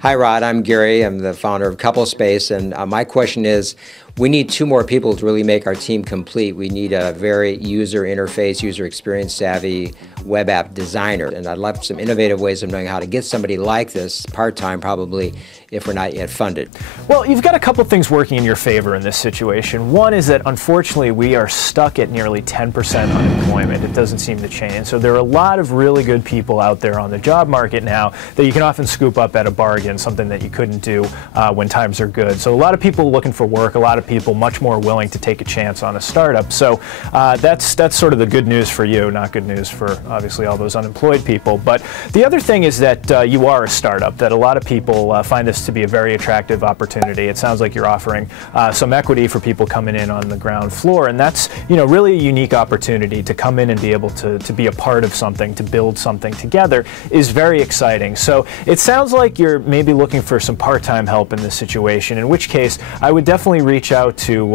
Hi, Rod. I'm Gary. I'm the founder of Couplespace, and my question is, we need 2 more people to really make our team complete. We need a very user interface, user experience savvy web app designer, and I'd love some innovative ways of knowing how to get somebody like this part-time, probably, if we're not yet funded. Well, you've got a couple things working in your favor in this situation. One is that unfortunately we are stuck at nearly 10% unemployment. It doesn't seem to change. So there are a lot of really good people out there on the job market now that you can often scoop up at a bargain, something that you couldn't do when times are good. So a lot of people looking for work, a lot of people much more willing to take a chance on a startup. So that's sort of the good news for you, not good news for obviously all those unemployed people. But the other thing is that you are a startup, that a lot of people find this to be a very attractive opportunity. It sounds like you're offering some equity for people coming in on the ground floor, and that's really a unique opportunity to come in and be able to be a part of something, to build something together is very exciting. So it sounds like you're maybe looking for some part-time help in this situation, in which case I would definitely reach out to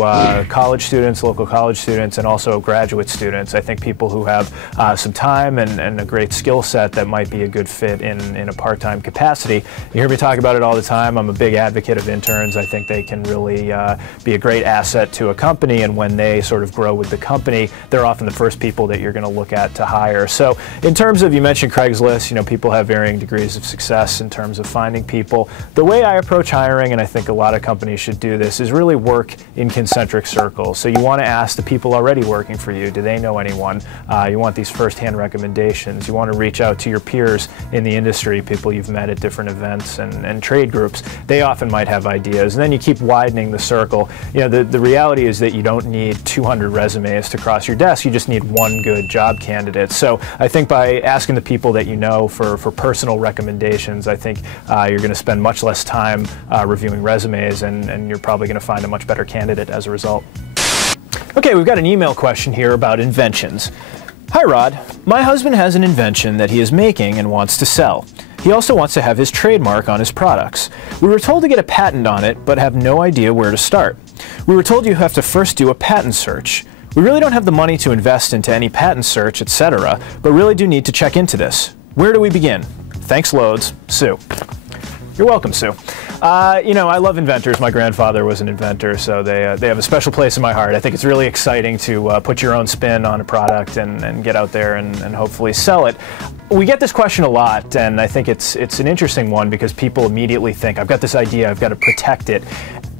college students, local college students, and also graduate students. I think people who have some time and a great skill set that might be a good fit in a part-time capacity. You hear me talk about it all the time. I'm a big advocate of interns. I think they can really be a great asset to a company, and when they sort of grow with the company, they're often the first people that you're going to look at to hire. So in terms of, you mentioned Craigslist, people have varying degrees of success in terms of finding people. The way I approach hiring, and I think a lot of companies should do this, is really work in concentric circles. So you want to ask the people already working for you, do they know anyone? You want these first-hand recommendations. You want to reach out to your peers in the industry, people you've met at different events and trade groups. They often might have ideas. And then you keep widening the circle. The reality is that you don't need 200 resumes to cross your desk. You just need one good job candidate. So I think by asking the people that you know for personal recommendations, I think you're going to spend much less time reviewing resumes, and you're probably going to find a much better candidate as a result. Okay, we've got an email question here about inventions. Hi, Rod. My husband has an invention that he is making and wants to sell. He also wants to have his trademark on his products. We were told to get a patent on it, but have no idea where to start. We were told you have to first do a patent search. We really don't have the money to invest into any patent search, etc., but really do need to check into this. Where do we begin? Thanks loads, Sue. You're welcome, Sue. I love inventors. My grandfather was an inventor, so they have a special place in my heart. I think it's really exciting to put your own spin on a product and get out there and hopefully sell it. We get this question a lot, and I think it's an interesting one because people immediately think, I've got this idea, I've got to protect it.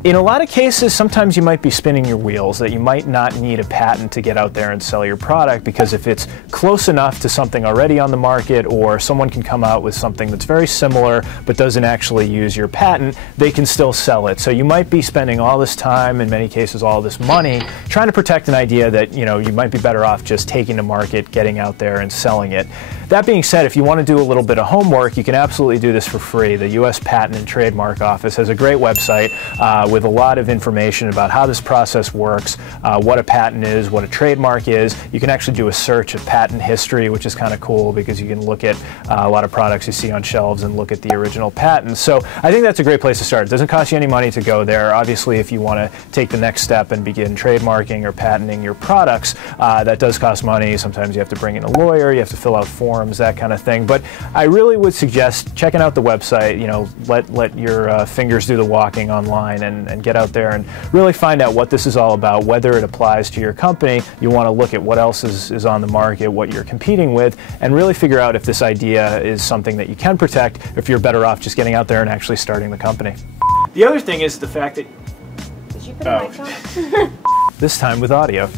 In a lot of cases, sometimes you might be spinning your wheels, that you might not need a patent to get out there and sell your product, because if it's close enough to something already on the market, or someone can come out with something that's very similar but doesn't actually use your patent, they can still sell it. So you might be spending all this time, in many cases all this money, trying to protect an idea that you might be better off just taking to market, getting out there and selling it. That being said, if you want to do a little bit of homework, you can absolutely do this for free. The U.S. Patent and Trademark Office has a great website with a lot of information about how this process works, what a patent is, what a trademark is. You can actually do a search of patent history, which is kind of cool because you can look at a lot of products you see on shelves and look at the original patents. So I think that's a great place to start. It doesn't cost you any money to go there. Obviously, if you want to take the next step and begin trademarking or patenting your products, that does cost money. Sometimes you have to bring in a lawyer, you have to fill out forms, that kind of thing. But I really would suggest checking out the website, let your fingers do the walking online and get out there and really find out what this is all about, whether it applies to your company. You want to look at what else is on the market, what you're competing with, and really figure out if this idea is something that you can protect, if you're better off just getting out there and actually starting the company. The other thing is the fact that... Did you put a mic on? This time with audio.